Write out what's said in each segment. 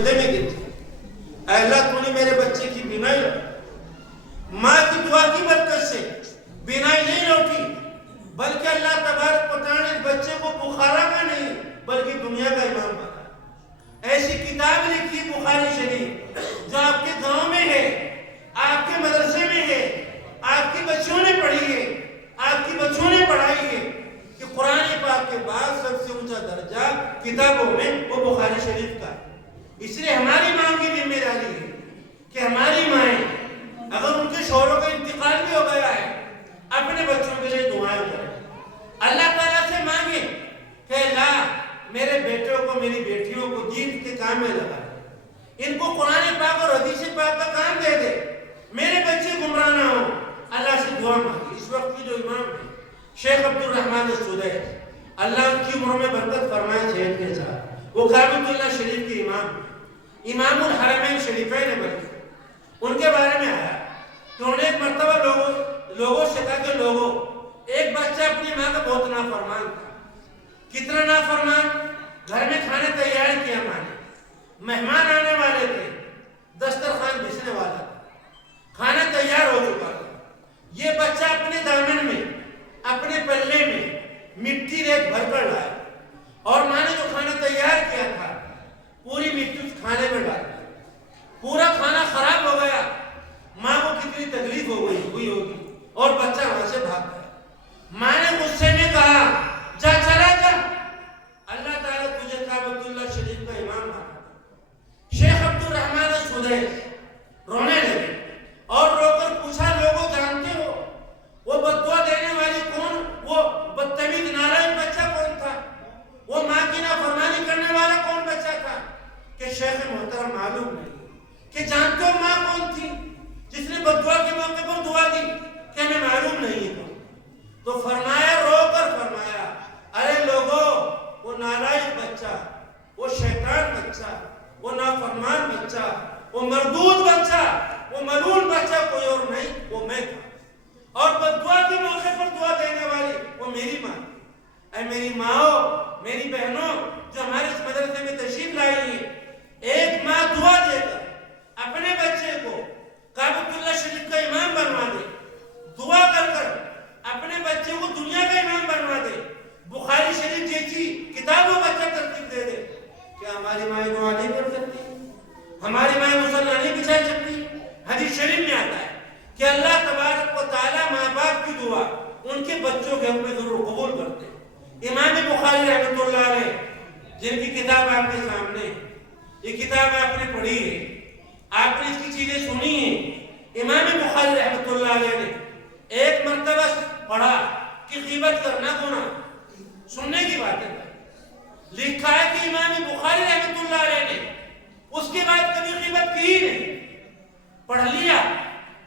سجدے میں گرتی، اے اللہ تو نے میرے بچے کی بینائی لوٹی۔ ماں کی دعا کی برکت سے بینائی نہیں لوٹی، بلکہ اللہ تبارک و تعالیٰ نے بچے کو بخارا کا نہیں بلکہ دنیا کا امام بنا۔ ایسی کتاب لکھی بخاری شریف جو آپ کے گاؤں میں ہے، آپ کے مدرسے میں ہے، آپ کی بچوں نے پڑھی ہے، آپ کی بچوں نے پڑھائی ہے کہ قرآن پاک کے بعد سب سے اونچا درجہ کتابوں میں وہ بخاری شریف کا ہے۔ اس لیے ہماری ماں کی ذمہ داری ہے کہ ہماری مائیں اگر ان کے شوہروں کا انتقال بھی ہو گیا ہے اپنے بچوں کے لیے دعائیں کریں، اللہ تعالیٰ سے مانگیں کہ اللہ میرے بیٹوں کو میری بیٹیوں کو دین کے کام میں لگا، ان کو قرآن پاک اور حدیث پاک کا کام دے دے، میرے بچے گمراہ نہ ہوں۔ اللہ سے دعا مانگی۔ اس وقت کی جو امام ہے شیخ عبد الرحمن السدی، اللہ ان کی عمر میں برکت فرمائے صحت کے ساتھ، وہ کعبۃ اللہ شریف کے امام الحرمین شریفین بلکہ ان کے بارے میں آیا کہ انہوں نے ایک مرتبہ لوگوں سے کہا کہ لوگوں، ایک بچہ اپنی ماں کا بہت نافرمان تھا۔ کتنا نافرمان؟ گھر میں کھانے تیار کیا ماں نے، مہمان آنے والے تھے، دسترخوان بچھنے والا تھا، کھانا تیار ہو چکا تھا، یہ بچہ اپنے دامن میں اپنے پلے میں مٹی ریت بھر کر لایا اور ماں نے جو کھانا تیار کیا تھا پوری مٹی اس کھانے میں ڈال دی، پورا کھانا خراب ہو گیا۔ ماں کو کتنی تکلیف ہوئی ہوگی اور بچہ وہاں سے بھاگ گیا۔ ماں نے غصے میں کہا جا چلا جا، اللہ تعالیٰ تجھے کعبۃ اللہ شریف کا امام بنا۔ شیخ عبد الرحمن السدی رونے لگے اور رو کر پوچھا لوگوں جانتے ہو وہ بددعا دینے والی کون، وہ بدتمیز نالائق بچہ کون تھا، وہ ماں کی نافرمانی کرنے والا کون بچہ تھا؟ کہ شیخ محترم معلوم نہیں کہ جانتے ہو ماں کون تھی جس نے بددعا کے موقع پر دعا دی؟ کہ ہمیں معلوم نہیں ہے۔ تو فرمایا، رو کر فرمایا، ارے لوگوں وہ نالائق بچہ، وہ شیطان بچہ، وہ نافرمان بچہ، وہ مردود بچہ، وہ ملعون بچہ کوئی اور نہیں، وہ میں تھا، اور بددعا کے موقع پر دعا دینے والی وہ میری ماں۔ اے میری ماں، میری بہنوں جو ہمارے اس مدرسے میں تشریف لائی ہیں، ایک ماں دعا دے کر اپنے بچے کو کعبۃ اللہ شریف کا امام بنوا دے، دعا کر کر اپنے بچے کو دنیا کا امام بنوا دے، بخاری شریف جیسی کتابوں کا ترتیب دے دے، کیا ہماری مائیں دعا نہیں کر سکتی؟ ہماری مائیں مصلی نہیں بچھا سکتی؟ حدیث شریف میں آتا ہے کہ اللہ تبارک و تعالیٰ ماں باپ کی دعا ان کے بچوں کے حق میں ضرور قبول کرتے ہیں۔ امام بخاری رحمۃ اللہ علیہ جن کی کتاب آپ کے سامنے ہے، یہ کتاب آپ نے پڑھی ہے، آپ نے اس کی چیزیں سنی ہیں۔ امام بخاری رحمۃ اللہ علیہ نے ایک مرتبہ پڑھا کہ غیبت کرنا گناہ، سننے کی بات ہے، لکھا ہے کہ امام بخاری رحمۃ اللہ علیہ نے اس کے بعد کبھی غیبت کی ہی نہیں، پڑھ لیا،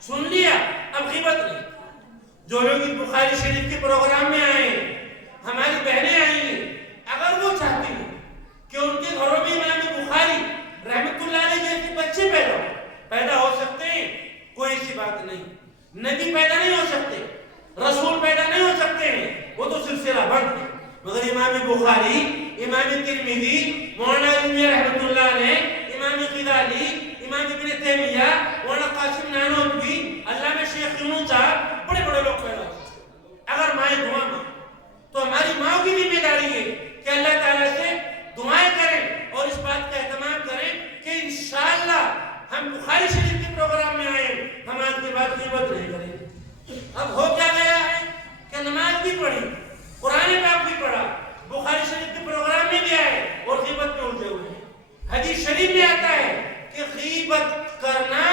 سن لیا، اب غیبت نہیں۔ جو لوگ اس بخاری شریف کے پروگرام میں آئے ہیں، ہماری بہنیں آئی ہیں، اگر وہ چاہتی ہیں کہ ان کے گھروں میں امام بخاری رحمۃ اللہ علیہ جیسے بچے پیدا ہو سکتے ہیں، کوئی ایسی بات نہیں۔ نبی پیدا نہیں ہو سکتے، رسول پیدا نہیں ہو سکتے ہیں، وہ تو سلسلہ بند ہے، مگر امام بخاری، امام ترمذی، مولانا علمی رحمۃ اللہ علیہ، امام غزالی، امام ابن تیمیہ، مولانا قاسم نانوتوی، علامہ شیخ یونس صاحب، بڑے بڑے لوگ پیدا ہو سکتے ہیں اگر مائیں دعا مانگیں۔ تو ہماری ماں کی ذمہ داری ہے کہ اللہ تعالیٰ سے دعائیں کریں اور اس بات کا اہتمام کریں کہ انشاءاللہ ہم بخاری شریف کے پروگرام میں آئے، ہم آج کے بعد غیبت نہیں کریں گے۔ اب ہو کیا گیا ہے کہ نماز بھی پڑھی، قرآن پاک بھی پڑھا، بخاری شریف کے پروگرام میں بھی آئے اور غیبت میں الجھے ہوئے ہیں۔ حدیث شریف میں آتا ہے کہ غیبت کرنا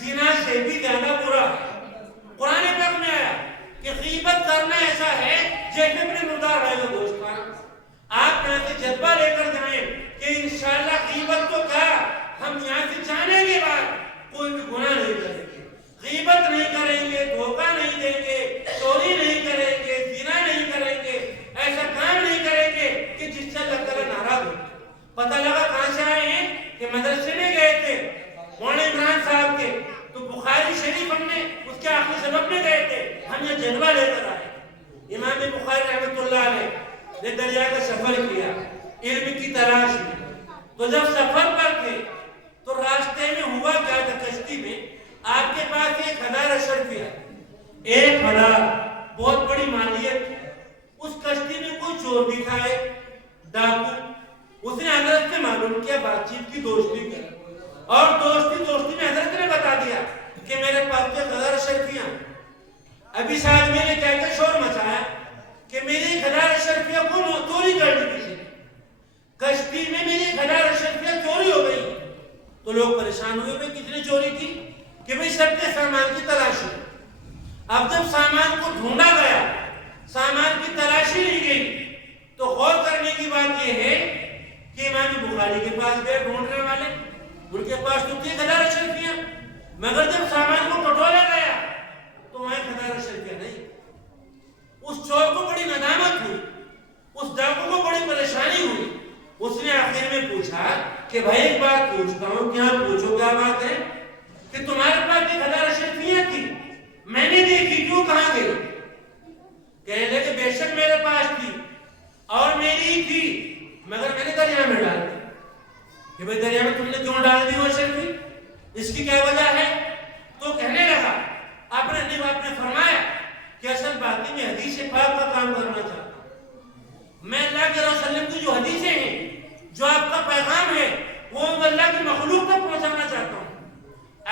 زنا سے بھی زیادہ برا ہے۔ قرآن پاک میں آیا کہ غیبت کرنا ایسا ہے جیسے اپنے مردار بھائی کا گوشت کھانا۔ آپ یہاں سے جذبہ لے کر جائیں کہ انشاءاللہ غیبت تو کیا، ہم یہاں سے جانے کے بعد کوئی بھی گناہ نہیں کریں گے، غیبت نہیں کریں گے، دھوکہ نہیں دیں گے، چوری نہیں کریں گے، زنا نہیں کریں گے، ایسا کام نہیں کریں گے کہ جس سے اللہ تعالیٰ ناراض ہو۔ پتہ لگا کہاں سے آئے ہیں کہ مدرسے میں گئے تھے مولانا عمران صاحب کے، تو بخاری شریف ہم نے اس کے آخری سبق میں گئے تھے، ہم یہ جذبہ لے کر آئے۔ امام بخاری رحمۃ اللہ علیہ نے دریا کا سفر کیا علم کی تلاش میں، تو جب سفر پر تھے آپ کے پاس 1000 اشرفیہ، 1000 بہت بڑی مالیت ہے، اس کشتی میں کوئی چور بھی تھا، ڈاکو، اس نے حضرت سے معلوم کیا، بات چیت کی، دوستی کی، اور دوستی میں حضرت نے بتا دیا کہ میرے پاس 1000 اشرفیاں۔ اب اس آدمی نے کہہ کے شور مچایا کہ میری 1000 اشرفیاں کو چوری کر لی کسی نے، کشتی میں میری 1000 اشرفیاں چوری ہو گئی۔ تو لوگ پریشان ہوئے بھائی کس نے چوری کی، کہ بھائی سب کے سامان کی تلاشی۔ اب جب سامان کو ڈھونڈا گیا، سامان کی تلاشی لی گئی، تو غور کرنے کی بات یہ ہے کہ امام بخاری کے پاس گئے ڈھونڈنے والے، ان کے پاس تو 1000 اشرفیاں، مگر جب سامان کو ٹٹولا گیا تو وہاں 1000 اشرفیاں نہیں۔ اس چور کو بڑی ندامت ہوئی، اس ڈاکو کو بڑی پریشانی ہوئی۔ اس نے آخر میں پوچھا کہ بھائی ایک بات پوچھتا ہوں، کیا پوچھو، کیا بات ہے، کہ تمہارے پاس 1000 اشرفیاں تھی، میں نے دیکھی، کیوں، کہاں گئی؟ کہنے لگے بے شک میرے پاس تھی اور میری ہی تھی، مگر میں نے دریا میں ڈال دی۔ کہ بھائی دریا میں تم نے کیوں ڈال دی وہ اشرفی، اس کی کیا وجہ ہے؟ تو کہنے لگا، آپ نے فرمایا کہ اصل بات میں حدیث پاک کا کام کرنا چاہتا ہوں، میں اللہ کے رسول صلی اللہ علیہ وسلم کی جو حدیثیں ہیں، جو آپ کا پیغام ہے، وہ اللہ کی مخلوق تک پہنچانا چاہتا ہوں۔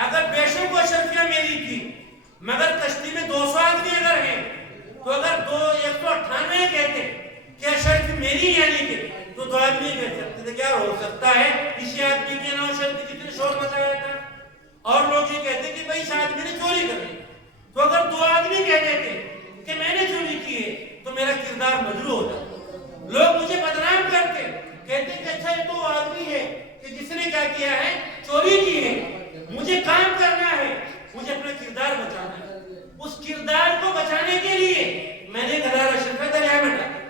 اگر بے شک وہ اشرفیاں میری تھی، مگر کشتی میں 200 آدمی اگر ہیں، تو اگر 198 کہتے کہ اشرفی میری یعنی کہ، تو 2 آدمی کہہ سکتے تھے، کیا ہو سکتا ہے اسی آدمی کے نام اشرفی جتنے شور مچایا تھا، اور لوگ یہ کہتے کہ بھائی اس آدمی نے چوری کری۔ تو اگر 2 آدمی کہہ دیتے کہ میں نے چوری کی ہے، تو میرا کردار مجروح ہو جاتا، لوگ مجھے بدنام کرتے، کہتے کہ اچھا یہ تو وہ آدمی ہے کہ جس نے کیا کیا ہے، چوری کی ہے، مجھے کام کرنا ہے، مجھے اپنا کردار بچانا ہے۔ اس کردار کو بچانے کے لیے میں نے 1000 اشرفیاں دریا میں ڈالا،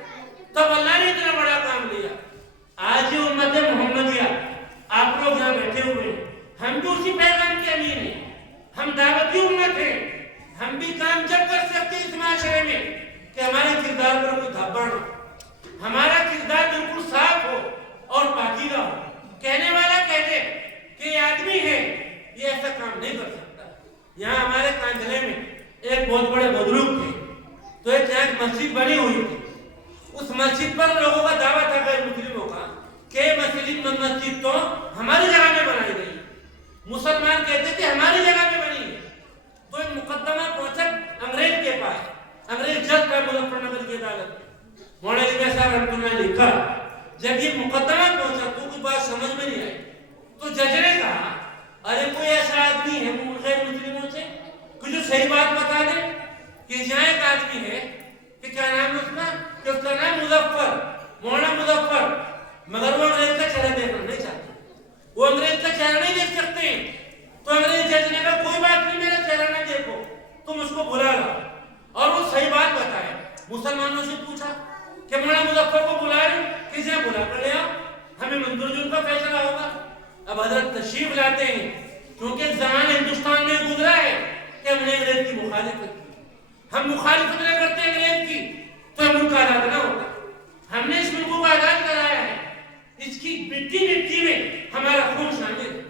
تب اللہ نے اتنا بڑا کام لیا۔ آج یہ امت محمدیہ، آپ لوگ یہاں بیٹھے ہوئے ہیں، ہم بھی اسی پیغام کے امین ہیں، ہم دعوتی امت ہیں، ہم بھی کام جب کر سکتے اس معاشرے میں کہ ہمارے کردار پر کوئی دھبڑ ہو، ہمارا کردار بالکل صاف ہو اور پاکیزہ ہو، کہنے والا کہہ دے کہ یہ آدمی ہے، یہ ایسا کام نہیں کر سکتا۔ یہاں ہمارے کاندھلے میں ایک بہت بڑے بزرگ تھے، تو ایک مسجد بنی ہوئی تھی، اس مسجد پر لوگوں کا دعویٰ تھا غیر مسلموں کا کہ مسجد تو ہماری جگہ میں بنائی گئی، مسلمان کہتے تھے ہماری جگہ میں بنی ہے۔ تو ایک مقدمہ پہنچا انگریز کے پاس، انگریز جج کا مظفر نگر کی عدالت میں، مولانا علی صاحب رحمۃ اللہ نے لکھا، جب یہ مقدمہ پہنچا تو کوئی بات سمجھ میں نہیں آئی، تو جج نے کہا ارے کوئی ایسا آدمی ہے غیر مسلموں سے کہ جو صحیح بات بتا دے، کہ یہاں ایک آدمی ہے کہ کیا نام ہے اس کا، کہ اس کا نام مظفر، مولانا مظفر، مگر وہ انگریز کا چہرہ دیکھنا نہیں چاہتے، وہ انگریز کا چہرہ نہیں دیکھ سکتے۔ تو انگریز جج نے کہا کوئی بات نہیں، میرا چہرہ نہ دیکھو، تم اس کو بلا لاؤ، اور وہ صحیح بات بتائے۔ مسلمانوں سے پوچھا کہ مولانا مظفر کو بلا رہے، کسے بلا کر لے آؤ، ہمیں منظور جو ان کا فیصلہ ہوگا۔ اب حضرت تشریف لاتے ہیں، کیونکہ زمانہ ہندوستان میں گزرا ہے کہ ہم نے انگریز کی مخالفت کی، ہم مخالفت نہ کرتے انگریز کی تو ہم ان کا آزاد نہ ہوتا، ہم نے اس ملک کو آزاد کرایا ہے، اس کی مٹی میں ہمارا خون شامل ہے،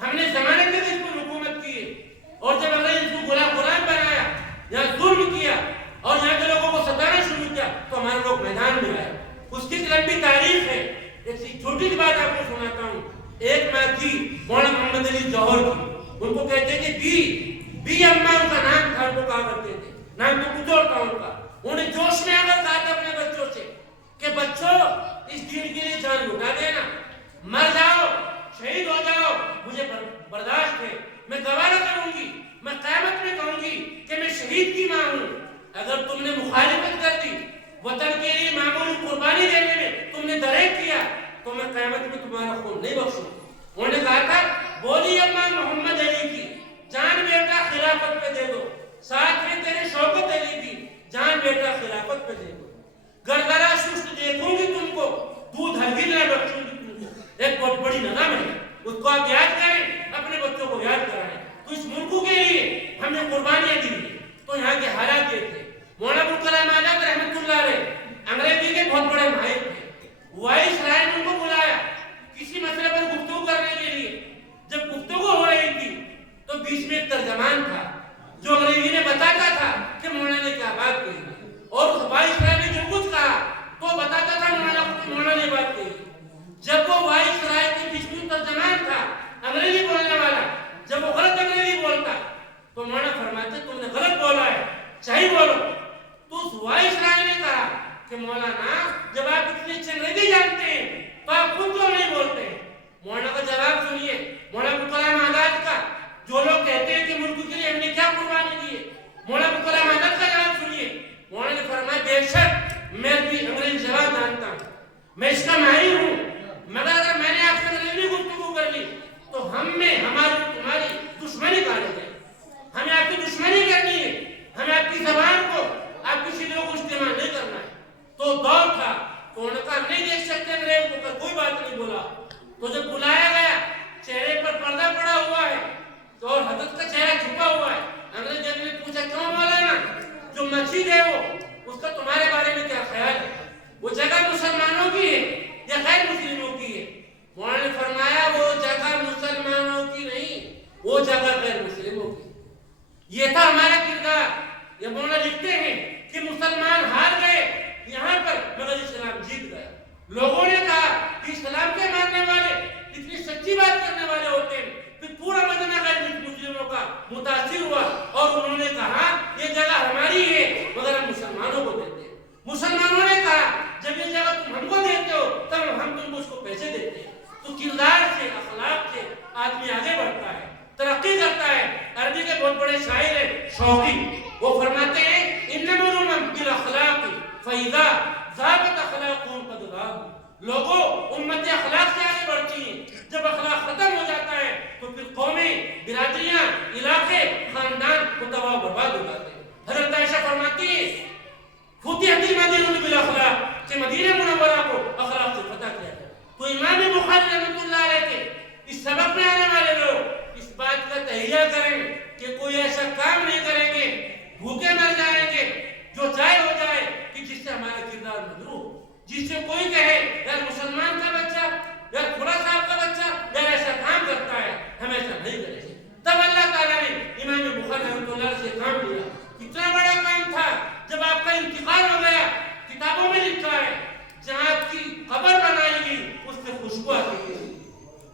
ہم نے زمانے تک اس پر حکومت کی ہے، اور جب انگریز اس کو غلام بنایا، یہاں ظلم کیا اور یہاں کے لوگوں کو ستانا شروع کیا، تو ہمارے لوگ میدان میں آئے۔ اس کی لمبی تاریخ ہے، ایک چھوٹی سی بات آپ کو سناتا ہوں۔ ایک ماں تھی مولانا محمد علی جوہر کی، ان کو کہتے تھے بی اماں ان کا نام تھا، ان کو کہا کرتے تھے، نام تو کچھ اور تھا ان کا۔ انہیں جوش میں آ کر کہا تھا اپنے بچوں سے کہ بچوں اس دین کے لیے جان لٹا دینا، مر جاؤ، شہید ہو جاؤ، مجھے برداشت ہے، میں گوارا کروں گی، میں قیامت میں کہوں گی کہ میں شہید کی ماں ہوں۔ اگر تم نے مخالفت کر دی، وطن کے لیے معمولی قربانی دینے میں تم نے دریغ کیا، تو میں قیامت میں تمہارا خون نہیں بخشوں۔ انہوں نے کہا تھا بولی اماں محمد علی کی جان بیٹا خلافت پہ دے دو، ساتھ میں تیرے شوکت علی کی جان بیٹا خلافت پہ دے دو، گرگرا سست دیکھوں گی تم کو، دودھ ہرگز نہ بخشوں گی تم کو۔ ایک بہت بڑی نظم ہے، اس کو آپ یاد کریں، اپنے بچوں کو یاد کرائیں۔ تو اس ملک کے لیے ہم نے قربانیاں دی، تو یہاں کے حالات یہ تھے۔ مولانا ابوالکلام آزاد رحمۃ اللہ علیہ انگریزی کے بہت بڑے ماہر تھے، وائس رائے نے ان کو بلایا کسی مسئلے پر گفتگو کرنے کے لیے۔ جب گفتگو ہو رہی تھی تو بیچ میں ایک ترجمہ ہم میں ہماری تمہاری دشمنی غالب ہے. ہمیں آپ کی دشمنی کرنی ہے. ہمیں آپ کی زبان کو آپ کی چیزوں کو استعمال نہیں کرنا ہے. تو دور تھا تو انہوں نے کہا نہیں دیکھ سکتے انگریز کو, کوئی بات نہیں بولا. تو جب بلایا گیا چہرے پر پردہ پڑا ہوا ہے تو اور حضرت کا چہرہ چھپا ہوا ہے. انگریز نے پوچھا کیوں مولانا, جو مسجد ہے وہ اس کا تمہارے بارے میں کیا خیال ہے؟ وہ جگہ مسلمانوں کی ہے یا غیر مسلموں کی ہے؟ مولانا نے فرمایا وہ جگہ مسلمانوں کی نہیں, وہ جگہ غیر مسلموں کی. یہ تھا ہمارا کردار. یہ مولانا لکھتے ہیں کہ مسلمان ہار گئے یہاں پر مگر اسلام جیت گیا. لوگوں نے کہا کہ اسلام کے ماننے والے اتنی سچی بات کرنے والے ہوتے ہیں. پھر پورا مدینہ غیر مسلموں کا متاثر ہوا اور انہوں نے کہا یہ جگہ ہماری ہے مگر ہم مسلمانوں کو دیتے ہیں. مسلمانوں نے کہا جب یہ جگہ تم ہم کو دیتے ہو تب ہم تم کو اس کو پیسے دیتے ہیں. تو کردار سے اخلاق سے آدمی آگے بڑھتا ہے, ترقی کرتا ہے. عربی کے بہت بڑے شاعر ہیں شوقی, وہ فرماتے ہیں انما الامم بالاخلاق فاذا ذابت اخلاقهم قد ذابوا. لوگوں امت اخلاق سے آگے بڑھتی ہیں. جب اخلاق ختم ہو جاتا ہے تو پھر قومیں, برادریاں, علاقے, خاندان تباہ و برباد ہو جاتے ہیں. حضرت عائشہ فرماتی ہیں فتحت المدینہ بالاخلاق, کہ مدینہ منورہ کو اخلاق سے فتح کیا گیا. تو امام بخاری رحمۃ اللہ علیہ کے اس سبق میں آنے والے لوگ اس بات کا تہیہ کریں کہ کوئی ایسا کام نہیں کریں گے, بھوکے مر جائیں گے, جو چاہے ہو جائے, کہ جس سے ہمارا کردار مدرو, جس سے کوئی کہے یار مسلمان کا بچہ, یار کھڑا صاحب کا بچہ یار ایسا کام کرتا ہے, ہم ایسا نہیں کریں گے. تب اللہ تعالیٰ نے امام بخاری رحمۃ اللہ علیہ سے کام لیا. کتنا بڑا کام تھا جب آپ کا انتقال ہو گیا. کتابوں میں لکھا ہے جہاں آپ کی قبر بنائی گئی اس سے خوشبو آتی تھی.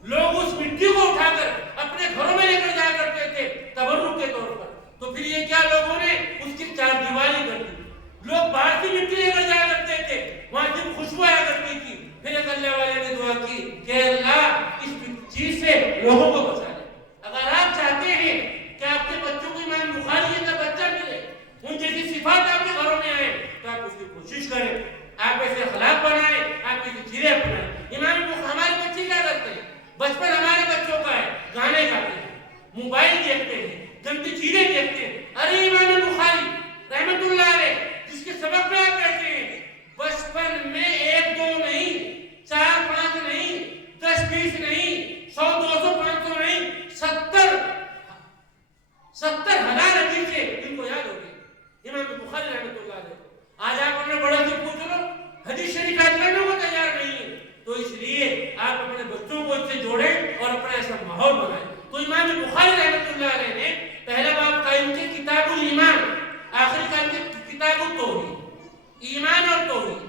لوگ اس مٹی کو اٹھا کر اپنے گھروں میں لے کر جایا کرتے تھے تبرک کے طور پر. تو پھر یہ کیا لوگوں نے اس کی چار دیواری کر دی. لوگ باہر سے مٹی لے کر جایا کرتے تھے, وہاں جب خوشبو آیا کرتی تھی. پھر ایک اللہ والے نے دعا کی کہ اللہ اس چیز سے لوگوں کو بچا لے. اگر آپ چاہتے ہیں کہ آپ کے بچوں کو امام بخاری کا بچہ ملے, ان جیسی صفات آپ کے گھروں میں آئے, تو آپ اس کی کوشش کریں, آپ ایسے اخلاق بنائیں, آپ ایسی چیزیں اپنائیں. ہمارے بچے کیا کرتے ہیں, بچپن ہمارے بچوں کا ہے, گانے گاتے ہیں, موبائل دیکھتے ہیں, گندی چیزیں دیکھتے ہیں. ارے امام بخاری رحمت اللہ علیہ جس کے سبق میں آپ کہتے ہیں بچپن میں 1 2 نہیں, 4 5 نہیں, 10 20 نہیں, 100 200 500 نہیں, 70,000 حدیث سے ان کو یاد ہو گئی امام بخاری رحمت اللہ علیہ. آج آپ اپنے بڑوں سے پوچھ لو حدیث شریف یاد کرنے کو تیار نہیں ہے. تو اس لیے آپ اپنے بچوں کو اس سے جوڑیں اور اپنا ایسا ماحول بنائیں. تو امام بخاری رحمت اللہ علیہ نے پہلا باب قائم کیا کتاب الایمان, آخری قائم کیا کتاب التوحید. ایمان اور توحید,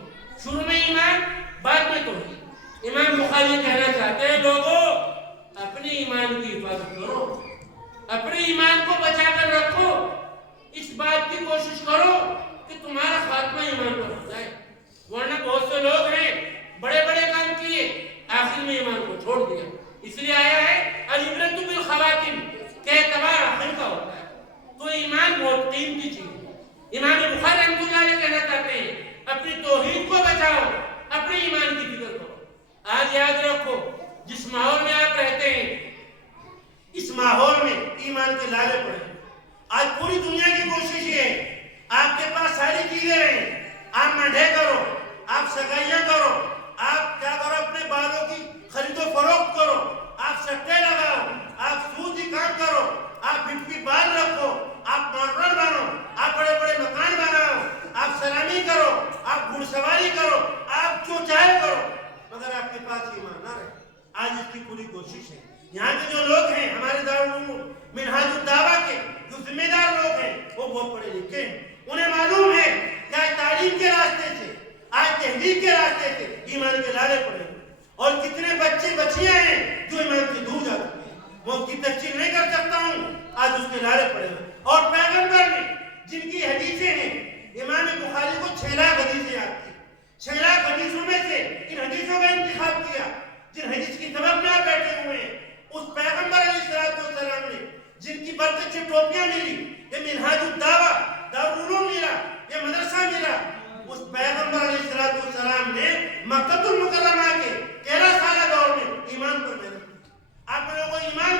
شروع میں ایمان بعد میں توحید. امام بخاری کہنا چاہتے ہیں لوگوں اپنے ایمان کی حفاظت کرو, اپنے ایمان کو بچا کر رکھو. اس بات کی کوشش کرو کہ تمہارا خاتمہ ایمان پر ہو جائے. ورنہ بہت سے لوگ ہیں بڑے بڑے کام کیے, آخر میں ایمان کو چھوڑ دیا. اس لیے آیا ہے العبرۃ بالخواتیم, کہ اعتبار آخر کا ہوتا ہے. تو ایمان بہت قیمتی چیز ہے. امام بخاری رحمۃ اللہ علیہ کہنا چاہتے ہیں اپنی توحید کو بچاؤ, اپنے ایمان کی فکر کرو. آج یاد رکھو جس ماحول میں آپ رہتے ہیں اس ماحول میں ایمان کے لالے پڑے. آج پوری دنیا کی کوشش یہ ہے آپ کے پاس ساری چیزیں ہیں, آپ منڈے کرو, آپ سگائیاں کرو, آپ کیا کرو اپنے بالوں کی خرید و فروخت کرو, آپ سٹے لگاؤ, آپ سودی کام کرو, آپ بٹوی بال رکھو, آپ ماڈرن بنو, آپ بڑے بڑے مکان بناؤ, آپ سلامی کرو, آپ گھڑ سواری کرو, آپ جو چاہے کرو, مگر آپ کے پاس ایمان نہ رہے. آج اس کی پوری کوشش ہے. یہاں کے جو لوگ ہیں ہمارے دارالعلوم منہاج الدعوہ کے جو ذمہ دار لوگ ہیں وہ بہت پڑھے لکھے ہیں. انہیں معلوم ہے کہ آج تعلیم کے راستے سے, آج تہذیب کے راستے سے ایمان کے لالے پڑے ہیں. اور کتنے بچے بچیاں ہیں جو ایمان سے دور جا چکے ہیں. میں اس کی تفصیل نہیں کر سکتا ہوں, آج اس کے لالے پڑے ہیں. اور پیغمبر نے جن کی حدیثیں ہیں, امام بخاری کو 6 لاکھ حدیثیں یاد کی. 6 لاکھ حدیثوں میں سے ان حدیثوں کا انتخاب کیا جن حدیث کی سبق میں آپ بیٹھے ہوئے ہیں. اس پیغمبر علیہ السلام نے جن کی برکت سے ٹوپیاں ملی, یہ منہاج الدعوہ دارالعلوم ملا, یہ مدرسہ ملا, اس پیغمبر علیہ السلام نے مکہ المکرمہ کے 13 سالہ دور میں ایمان پر محنت کی. آپ لوگوں کو ایمان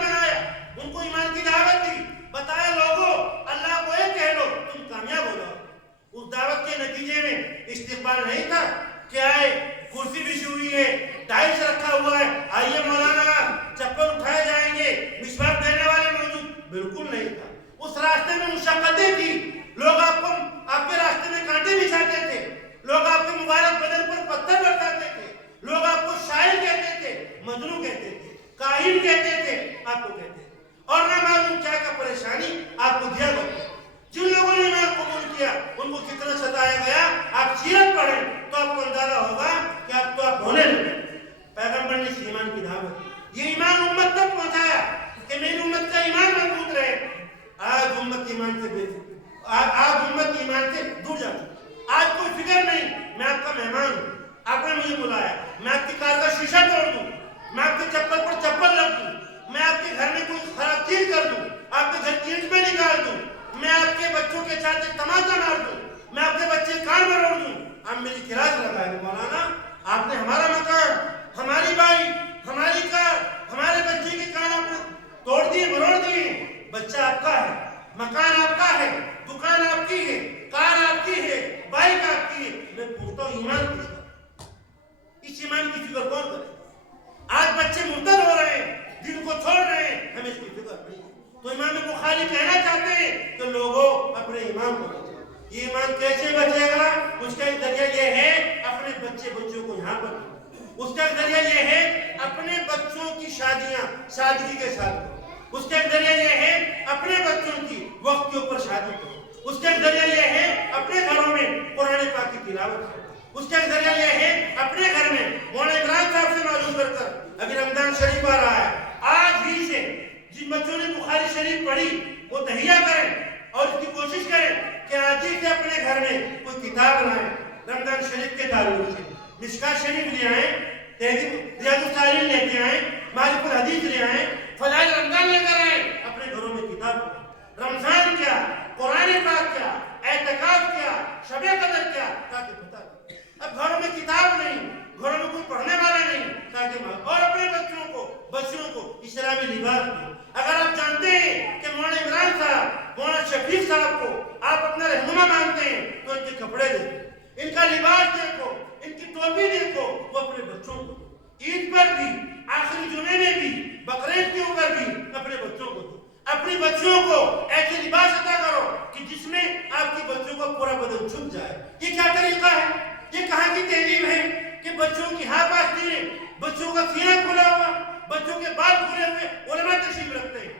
استقبال نہیں تھا کہ آئے کرسی بچھی ہوئی ہے, ٹائلس رکھا ہوا ہے, آئیے مولانا چپل اٹھائے جائیں گے, مسواک دینے والے موجود, بالکل نہیں تھا. اس راستے میں مشقتیں تھی, لوگ آپ کے راستے میں کانٹے بچھاتے تھے, لوگ آپ کے مبارک بدن پر پتھر برساتے تھے, لوگ آپ کو شاعر کہتے تھے, مجنوں کہتے تھے, کاہن کہتے تھے, آپ کو کہتے تھے, اور نہ معلوم کیا کا پریشانی آپ کو دیا گیا. جن لوگوں نے ایمان قبول کیا ان کو کتنا ستایا گیا. آپ سیرت پڑھیں تو آپ کو اندازہ ہوگا کہ آپ تو آپ ہونے لگے. پیغمبر نے اس ایمان کی دعوت دی, یہ ایمان امت تک پہنچایا کہ میری امت کا ایمان مضبوط رہے. آج امت ایمان سے آج امت ایمان سے دور جاتی. آج کوئی فکر نہیں, میں آپ کا مہمان ہوں, آپ نے مجھے بلایا, میں آپ کی کار کا شیشہ توڑ دوں, میں آپ کے چپل پر چپل رکھ دوں, میں آپ کے گھر میں کوئی خراب چیز کر دوں, آپ کے گھر کی اینٹ میں نکال دوں, میں آپ کے بچوں کے ساتھ ایک تماچا مار دوں, میں آپ کے بچے کان میں روڑ دوں, آپ میری کلاس لگائے. مولانا آپ نے ہمارا مکان, ہماری بائی, ہماری کار, ہمارے بچے کے کان آپ نے توڑ دیے, مروڑ دیے. بچہ آپ کا ہے, مکان آپ کا ہے, دکان آپ کی ہے, کار آپ کی ہے, بائک آپ کی ہے. میں پوچھتا ہوں ایمان کس کا؟ اس ایمان کی فکر کون کرے؟ آج بچے مرتد ہو رہے ہیں, دین کو چھوڑ رہے ہیں, ہمیں اس کی فکر نہیں. تو امام بخاری کہنا چاہتے ہیں کہ لوگوں اپنے ایمان کو بچائیں. یہ ایمان کیسے بچے گا؟ اس کا ایک ذریعہ یہ ہے اپنے بچوں کو یہاں پر, اس کا ایک ذریعہ یہ ہے اپنے بچوں کی شادیاں سادگی کے ساتھ کرو, اس کا ایک ذریعہ یہ ہے اپنے بچوں کی وقت کے اوپر شادی کرو, اس کا ایک ذریعہ یہ ہے اپنے گھروں میں قرآن پاک کی تلاوت کرو, اس کا ایک ذریعہ یہ ہے اپنے گھر میں مولانا عمران صاحب سے معلوم کر ابھی رمضان شریف آ رہا ہے, آج ہی سے جن بچوں نے بخاری شریف پڑھی وہ تہیہ کریں اور اس کی کوشش کریں کہ آج ہی سے اپنے گھر میں کوئی کتاب لائیں رمضان شریف کے تعلق سے. مشکاۃ شریف لے آئیں, ریاض الصالحین لے کے آئیں, معرفت الحدیث لے آئیں, فضائل رمضان لے کر آئیں, اپنے گھروں میں کتاب پڑھیں. رمضان کیا, قرآن پاک کیا, اعتکاف کیا, شب قدر کیا, تاکہ پتہ لگے. اب گھروں میں کتاب نہیں, گھروں میں کوئی پڑھنے والا نہیں, تاکہ اور اپنے بچوں کو اسلامی لباس دیں. اگر آپ جانتے ہیں کہ مولانا عمران صاحب, مولانا شفیق صاحب کو آپ اپنا رہنما مانتے ہیں تو ان کے کپڑے دیکھو, ان کا لباس دیکھو, ان کی ٹوپی دیکھو, وہ اپنے بچوں کو دو. عید پر بھی, آخری جمعے میں بھی, بقرعید کے اوپر بھی اپنے بچوں کو دو. اپنی بچیوں کو ایسے لباس عطا کرو کہ جس میں آپ کی بچوں کا پورا بدن چھپ جائے. یہ کیا طریقہ ہے؟ یہ کہاں کی تہذیب ہے کہ بچوں کی ہاتھ آستینیں, بچوں کا سینہ کھلا ہوا, بچوں کے بال کھلے ہوئے علماء تشریف رکھتے ہیں.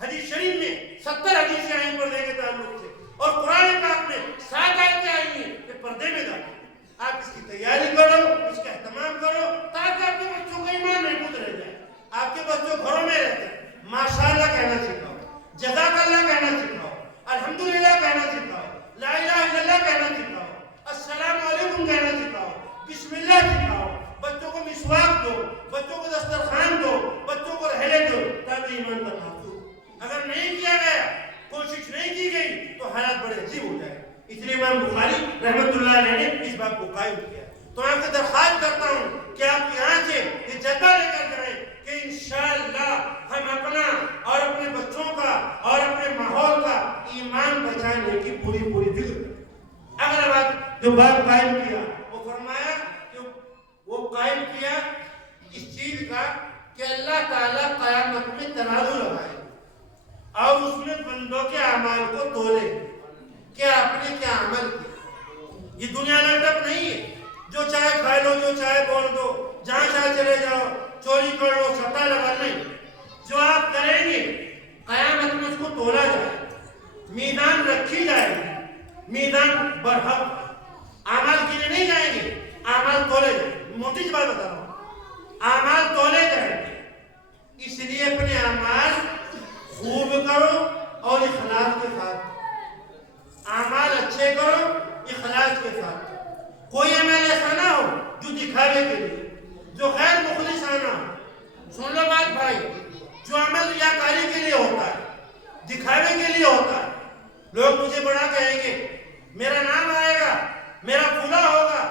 حدیث شریف میں 70 حدیثیں آئی پردے کے تعلق سے, اور قرآن پاک میں 7 آیتیں آئی ہیں کہ پردے میں داخل. آپ اس کی تیاری کرو, اس کا اہتمام کرو, تاکہ آپ کے بچوں کا ایمان محفوظ رہ جائے. آپ کے بچوں گھروں میں رہتے ہیں, ماشاءاللہ کہنا سکھاؤ, جزاک اللہ کہنا سکھاؤ, الحمدللہ کہنا سکھاؤ, لا الہ الا اللہ کہنا سکھاؤ, السلام علیکم کہنا سکھاؤ, بسم اللہ سکھاؤ. بچوں کو مسواک دو, بچوں کو دسترخوان دو, بچوں کو رہنے دو, تاکہ ایمان کا تحفظ. اگر نہیں کیا گیا, کوشش نہیں کی گئی تو حالات بڑے عجیب ہو جائے. اس لیے امام بخاری رحمۃ اللہ علیہ نے اس بات کو قائم کیا. تو میں آپ سے درخواست کرتا ہوں کہ آپ یہاں سے یہ جذبہ لے کر جائیں کہ انشاءاللہ ہم اپنا اور اپنے بچوں کا اور اپنے ماحول کا ایمان بچانے کی پوری فکر کریں. اگر بات جو بات قائم کیا, وہ فرمایا کہ وہ قائم کیا اس چیز کا کہ اللہ تعالیٰ قیامت میں ترازو لگائے اور اس میں بندوں کے اعمال کو تولے کہ آپ نے کیا عمل کیا. یہ دنیا لڑکپ نہیں ہے جو چاہے کھا لو, جو چاہے بول دو, جہاں چاہے چلے جاؤ, چوری کر لو, سٹا لگا. نہیں, جو آپ کریں گے قیامت میں اس کو تولا جائے, میدان رکھی جائے گی, میدان برحق. اعمال گنے نہیں جائیں گے, اعمال تولے جائیں گے. موٹی سی بات بتا رہا ہوں, اعمال تولے جائیں گے. اس لیے اپنے اعمال خوب کرو اور اخلاص کے ساتھ. اعمال اچھے کرو اخلاص کے ساتھ. کوئی عمل ایسا نہ ہو جو دکھاوے کے لیے, جو غیر مخلصانہ ہو. سن لو بات بھائی, جو عمل ریاکاری کے لیے ہوتا ہے, دکھاوے کے لیے ہوتا ہے, لوگ مجھے بڑا کہیں گے, میرا نام آئے گا, میرا پھولا ہوگا,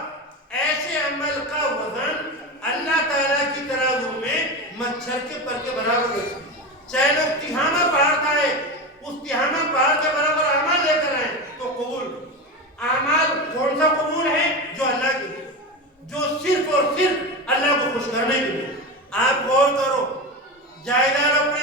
ایسے عمل کا وزن اللہ تعالیٰ کی ترازو میں مچھر کے پر کے برابر ہے. چاہے لوگ تہامہ پہاڑ کا ہے, اس تہامہ پہاڑ کے برابر اعمال لے کر آئیں تو قبول. اعمال کون سا قبول ہے؟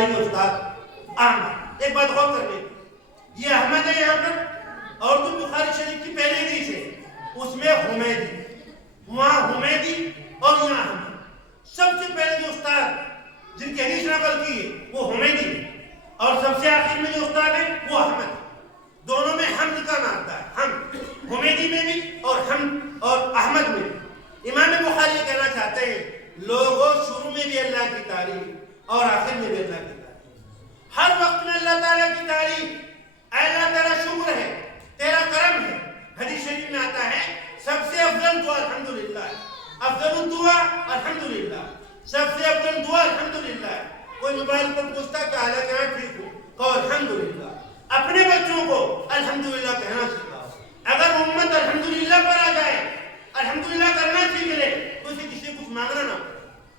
بخاری کے استاد احمد. ایک بات غور کر لیں, یہ احمد ہے یہاں پر, اور تو بخاری شریف کی پہلی حدیث ہے اس میں حمیدی, وہاں حمیدی اور یہاں احمد. سب سے پہلے جو استاد جن کی حدیث نقل کی ہے وہ حمیدی ہے, اور سب سے آخر میں جو استاد ہے وہ احمد. دونوں میں حمد کا مادہ ہے, حمد, حمیدی میں بھی اور حمد اور احمد میں بھی. امام بخاری کہنا چاہتے ہیں لوگوں شروع میں بھی اللہ کی تعریف اور آخر میں بھی اللہ کی تعریف, ہر وقت میں اللہ تعالیٰ کی تعریف. اے اللہ تیرا شکر ہے, تیرا کرم ہے. حدیث شریف میں آتا ہے سب سے افضل دعا الحمدللہ, افضل الدعا الحمدللہ, سب سے افضل دعا الحمدللہ. کوئی موبائل پر پوچھتا کہ حالانکہ کہاں ٹھیک ہوں, کہو الحمدللہ. اپنے بچوں کو الحمدللہ کہنا سکھاؤ. اگر امت الحمدللہ پر آ جائے, الحمدللہ کرنا سیکھ لے, تو اسے کسی کچھ مانگنا نہ.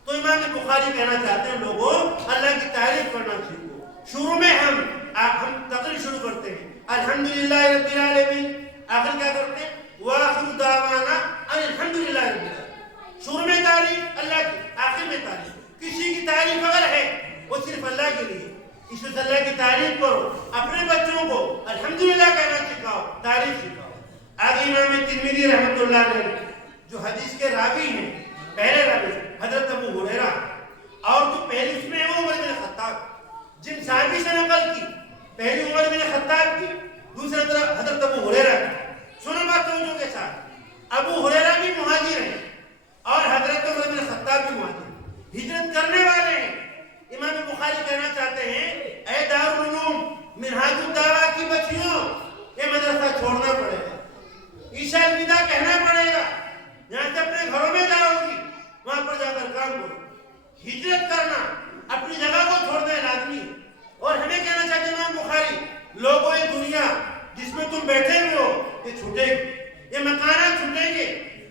تو امام بخاری کہنا چاہتے ہیں لوگوں اللہ کی تعریف کرنا سیکھو. شروع میں ہم تقریر شروع کرتے ہیں الحمدللہ رب العالمین, آخر کیا کرتے ہیں وآخر دعوانا ان الحمدللہ رب العالمین. شروع میں تعریف اللہ کی, آخر میں تعریف. کسی کی تعریف اگر ہے وہ صرف اللہ کے لیے, اس وجہ اللہ کی تعریف کرو. اپنے بچوں کو الحمدللہ کہنا سکھاؤ, تعریف سکھاؤ. آگے امام ترمذی رحمۃ اللہ علیہ جو حدیث کے راوی ہیں, پہلے راوی حضرت ابو ہریرہ, اور جو پہلی اس میں وہ عمر بن خطاب, جن صحابی سے نقل کی, پہلی عمر بن خطاب کی, دوسرے طرف حضرت ابو ہریرہ کی. سنو بات توجہ کے ساتھ, ابو ہریرہ بھی مہاجر ہیں اور حضرت عمر بن خطاب بھی مہاجر, ہجرت کرنے والے ہیں. امام بخاری کہنا چاہتے ہیں اے دارالعلوم منہاج الدعوہ کی بچیوں, یہ مدرسہ چھوڑنا پڑے گا, عیسیٰ الوداع کہنا پڑے گا. یہاں سے اپنے گھروں میں جاؤ گی, وہاں پر جا کر کام کرو. ہجرت کرنا, اپنی جگہ کو چھوڑنا لازمی ہے. اور ہمیں کہنا چاہتے ہیں امام بخاری لوگوں یہ دنیا جس میں تم بیٹھے ہوئے ہو یہ چھوٹے گی, یہ مکانات چھوٹیں گے,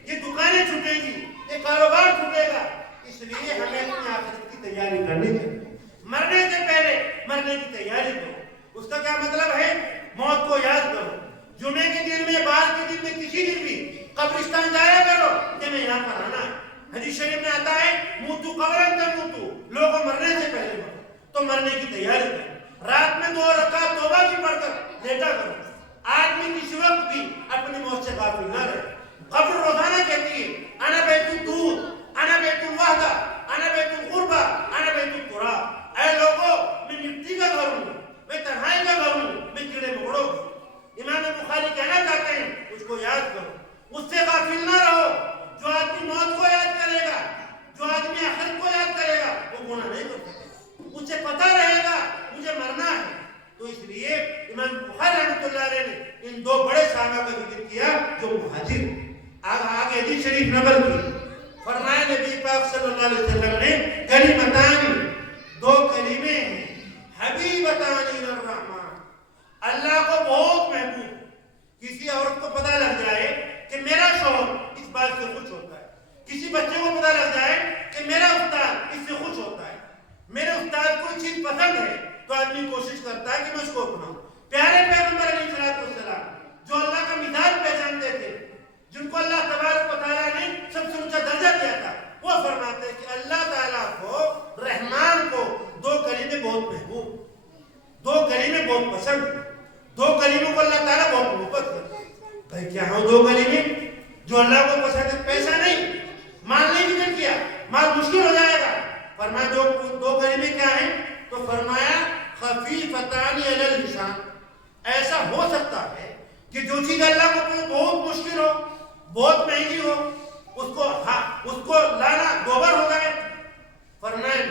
یہ دکانیں چھوٹیں گی, یہ کاروبار چھوٹے گا. اس لیے ہمیں اپنی آخرت کی تیاری کرنی چاہیے. مرنے سے پہلے مرنے کی تیاری کرو. اس کا کیا مطلب ہے, موت کو یاد کرو. جمعے کے دن میں, بار کے دن میں, کسی دن بھی قبرستان جایا کرو کہ میں یہاں پر آنا ہے. حدیث شریف میں آتا ہے موتو قبرن تموتو, لوگوں مرنے سے پہلے مرو. تو مرنے کی تیاری کرو. رات میں 2 رکعت توبہ کی پڑھ کر لیٹا کرو. آدمی کسی وقت بھی اپنی موت سے غافل نہ رہے. قبر روزانہ کہتی ہے انا بیت الدود, انا بیت الوحدہ, انا بیت الغربہ, انا بیت التراب. اے لوگوں میں مٹی کا گھر ہوں, میں تنہائی کا گھر ہوں, میں کیڑے مکوڑوں کا. امام بخاری کہنا چاہتے ہیں اس کو یاد کرو, اس سے غافل نہ رہو. جو آدمی موت کو یاد کرے گا, جو آدمی آخرت کو یاد کرے گا, وہ گناہ نہیں کر سکے. اسے پتہ رہے گا مجھے مرنا ہے. تو اس لیے امام بخاری رحمۃ اللہ علیہ نے ان 2 بڑے صحابہ کا ذکر کیا جو مہاجر. آگے حدیث شریف نقل کی, فرمایا نبی پاک صلی اللہ علیہ وسلم نے کلمتان, 2 کلمے ہیں, حبیبتان الرحمن, اللہ کو بہت محبوب. کسی عورت کو پتہ لگ جائے کہ میرا شوہر اس بات سے خوش ہوتا ہے, کسی بچے کو پتہ لگ جائے کہ میرا استاد اس سے خوش ہوتا ہے, میرے استاد کو چیز پسند ہے, تو آدمی کوشش کرتا ہے کہ میں اس کو اپناؤں. پیارے پیغمبر علیہ السلام جو اللہ کا مزاج پہچانتے تھے, جن کو اللہ تبارک و تعالیٰ نے سب سے اونچا درجہ دیا تھا, وہ فرماتے ہیں کہ اللہ تعالیٰ کو, رحمان کو 2 کلمے بہت محبوب, 2 کلمے بہت پسند, 2 کلموں کو اللہ تعالیٰ بہت محبت کرتے ہیں. بھائی کیا ہوں 2 کلمے جو اللہ کو پسند ہے؟ پیسہ نہیں, مال نہیں ذکر کیا, مال مشکل ہو جائے گا. فرمایا 2 کلمے کیا ہیں, تو فرمایا خفیفتان علی اللسان. ایسا ہو سکتا ہے کہ جو چیز اللہ کو بہت مشکل ہو, بہت مہنگی ہو, اس کو لانا دوبر ہو گئے. فرمایا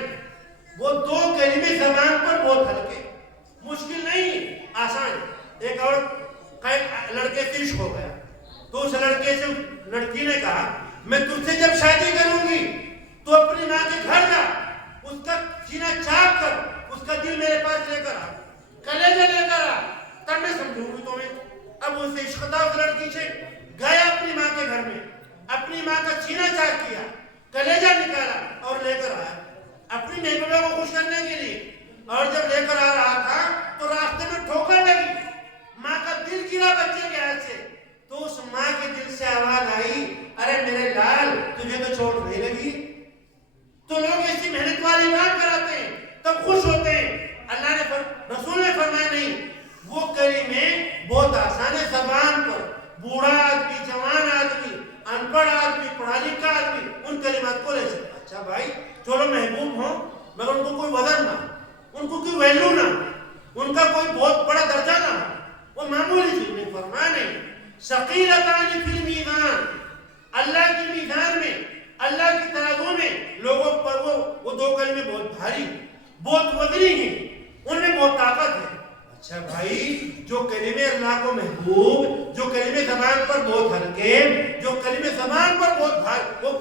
وہ 2 کلمے زبان پر بہت ہلکے, مشکل نہیں, آسان. ایک عورت لڑکے سے عشق ہو گیا, تو اس لڑکے سے لڑکی نے کہا میں تجھ سے جب شادی کروں گی تو اپنی ماں کے گھر جا, اس کا سینہ چاک کر, اس کا دل میرے پاس لے کر آ, کلیجہ لے کر آ, تب میں سمجھوں گی تمہیں. اب اسے عشق تھا اس لڑکی سے, گیا اپنی ماں کے گھر میں, اپنی ماں کا سینہ چاک کیا, کلیجہ نکالا اور لے کر آیا اپنی محبوبہ کو خوش کرنے کے لیے. اور جب لے کر آ رہا تھا تو راستے میں ٹھوکر لگی, ماں کا دل گرا بچے کے ہاتھ سے. تو اس ماں کے دل سے آواز آئی ارے میرے لال تجھے تو چوٹ نہیں لگی. تو لوگ ایسی محنت والے کام کراتے ہیں تب خوش ہوتے ہیں, ان کلمات کو لے سکتا. اچھا بھائی چلو محبوب ہوں مگر ان کو کوئی وزن نہ, ان کو کوئی ویلو نہ, ان کا کوئی بہت بڑا درجہ نہ, وہ معمولی چیز نہیں. فرمایا نہیں ثقیلتان فی المیزان, اللہ کی میزان میں, اللہ کی ترازو میں لوگوں پر وہ دو کلمے بہت بھاری, بہت وزنی ہیں, ان میں بہت طاقت ہے. اچھا بھائی جو کلمے اللہ کو محبوب, جو کلمے زبان پر بہت ہلکے, جو کلمے زبان پر بہت بھاری, وہ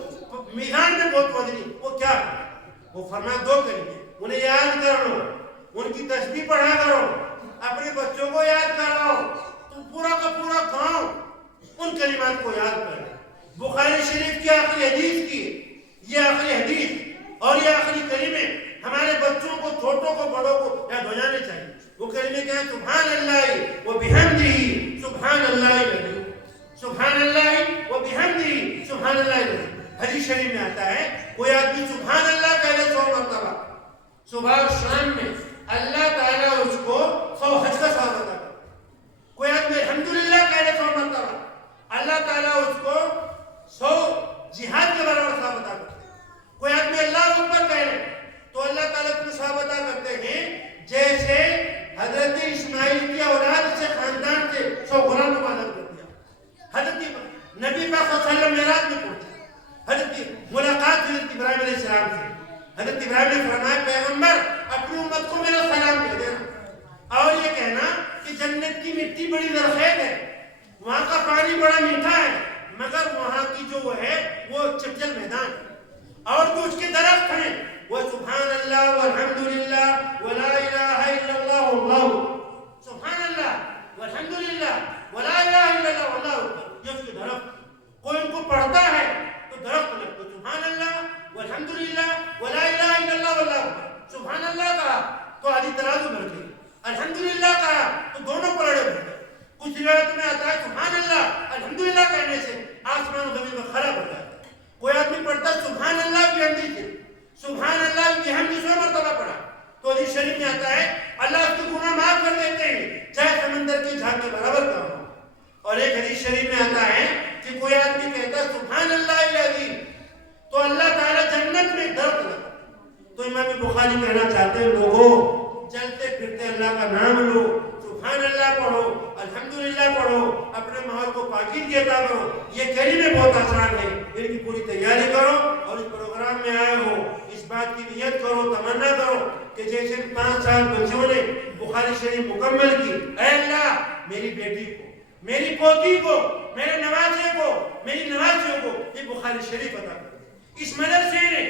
میزان میں بہت وزنی, وہ کیا ہے؟ وہ فرمایا دو کلمے, انہیں یاد کر لو, ان کی تسبیح پڑھا کرو, اپنے بچوں کو یاد کراؤ, تو پورا کا پورا گاؤں ان کلمات کو یاد کرے. بخاری شریف کی آخری حدیث کی یہ آخری حدیث اور یہ آخری کلمے ہمارے بچوں کو, چھوٹوں کو, بڑوں کو یاد ہو جانے چاہیے. وہ کلمے کیا ہیں؟ سبحان اللہ و بحمدہ سبحان اللہ العظیم, سبحان اللہ و بحمدہ سبحان اللہ العظیم. حدیث شریف میں آتا ہے کوئی آدمی سبحان اللہ کہہ لے 100 مرتبہ صبح اور شام میں, اللہ تعالیٰ اس کو 100 حج کا ثواب عطا کرتا ہے. کوئی آدمی الحمدللہ کہہ لے 100 مرتبہ, اللہ تعالیٰ اس کو 100 جہاد کے برابر ثواب عطا کرتے ہیں. کوئی آدمی اللہ اکبر کہہ لے تو اللہ تعالیٰ کو ثواب عطا کرتے ہیں جیسے حضرت اسماعیل کی اولاد سے, خاندان سے 100 غلام کو آزاد کر دیا. حضرت نبی پاک صلی اللہ علیہ وسلم معراج میں پہنچے, حضرت ملاقات حضرت ابراہیم علیہ السلام سے. حضرت ابراہیم نے فرمایا پیغمبر اپنی امت کو میرا سلام کہہ دینا اور یہ کہنا کہ جنت کی مٹی بڑی زرخیز ہے, وہاں کا پانی بڑا میٹھا ہے, مگر وہاں کی جو وہ ہے وہ چپچل میدان, اور جو اس کے درخت ہیں وہ سبحان اللہ والحمدللہ ولا الہ الا اللہ واللہ, سبحان اللہ والحمدللہ ولا الہ الا اللہ واللہ اکبر. یہ اس کے درخت, کوئی ان کو پڑھتا ہے تو درخت لگتا ہے سبحان اللہ والحمدللہ ولا الہ الا اللہ واللہ اکبر. سبحان اللہ کہا تو آدھی ترازو بڑھ گئی, الحمدللہ کہا تو دونوں پلڑے بڑھ گئے. کچھ روایت میں آتا ہے سبحان اللہ الحمدللہ کہنے سے آسمان و زمین میں خلا بڑھ جاتا ہے. کوئی آدمی پڑھتا ہے سبحان اللہ کی حمدی سے, سبحان اللہ کی حمدی 100 مرتبہ پڑھا تو حدیث شریف میں آتا ہے اللہ اس کے گناہ معاف کر دیتے ہیں چاہے سمندر کی جھاگ کے برابر کا ہو. اور ایک حدیث شریف میں آتا ہے کہ کوئی آدمی کہتا ہے سبحان اللہ العظیم تو اللہ تعالیٰ جنت میں درخت لگا. تو امام بخاری کہنا چاہتے ہیں لوگوں چلتے پھرتے اللہ کا نام لو, سبحان اللہ پڑھو, الحمدللہ پڑھو, اپنے ماحول کو پاکیزگی عطا کرو. یہ کلمے بہت آسان ہے, ان کی پوری تیاری کرو اور اس پروگرام میں آئے ہو اس بات کی نیت کرو, تمنا کرو کہ جیسے 5 سال بچوں نے بخاری شریف مکمل کی, اے اللہ میری بیٹی کو, میری پوتی کو, میرے نوازے کو, میری نوازیوں کو یہ بخاری شریف عطا کرو. اس مدرسے نے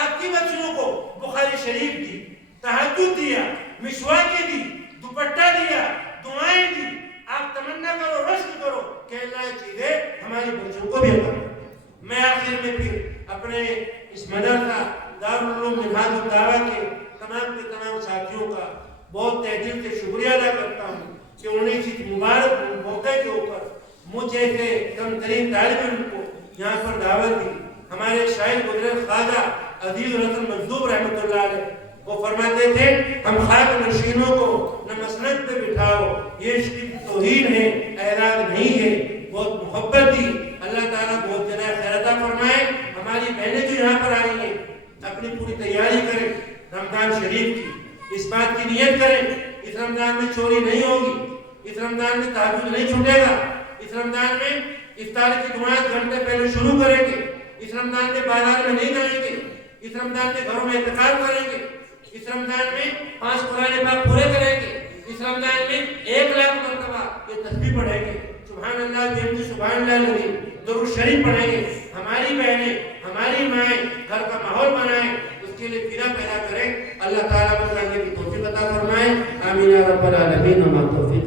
آپ کی بچیوں کو بخاری شریف دی, تہجد دیا, مسواکیں دی, دوپٹہ دیا, دعائیں دی. آپ تمنا کرو, رشک کرو کہ اللہ یہ چیزیں ہماری بچوں کو بھی عطا کرے. میں آخر میں پھر اپنے اس مدرسہ دارالعلوم منہاج الدعوہ کے تمام ساتھیوں کا بہت تہ دل سے شکریہ ادا کرتا ہوں کہ انہوں نے اس مبارک موقع کے اوپر مجھ جیسے کم ترین طالب علم کو یہاں پر دعوت دی. ہمارے شاعر گزرے خواجہ عزیز رسن مجذوب رحمۃ اللہ علیہ وہ فرماتے تھے ہم خاک نشینوں کو نہ مسند پہ بٹھاؤ, یہ عشق کی توہین ہے, اعراض نہیں ہے. بہت محبت دی, اللہ تعالیٰ بہت جزائے خیر عطا فرمائے. ہماری بہنیں جو یہاں پر آئی ہیں اپنی پوری تیاری کریں رمضان شریف کی, اس بات کی نیت کریں اس رمضان میں چوری نہیں ہوگی, اس رمضان میں تہجد نہیں چھوٹے گا, اس رمضان میں افطار کی دعائیں گھنٹے پہلے شروع کریں گے, اس رمضان میں بازار میں نہیں جائیں گے, اس رمضان میں گھروں میں اعتکاف کریں گے, اس رمضان میں 5 قرآن پاک پورے کریں گے, اس رمضان میں 1 لاکھ مرتبہ یہ تسبیح پڑھیں گے, سبحان اللہ بحمدہ سبحان اللہ العظیم, درود شریف پڑھیں گے. ہماری بہنیں, ہماری مائیں گھر کا ماحول بنائیں, اس کے لیے فضا پیدا کریں. اللہ تعالیٰ کو کرنے کی توفیق عطا فرمائے. آمین یا رب العالمین.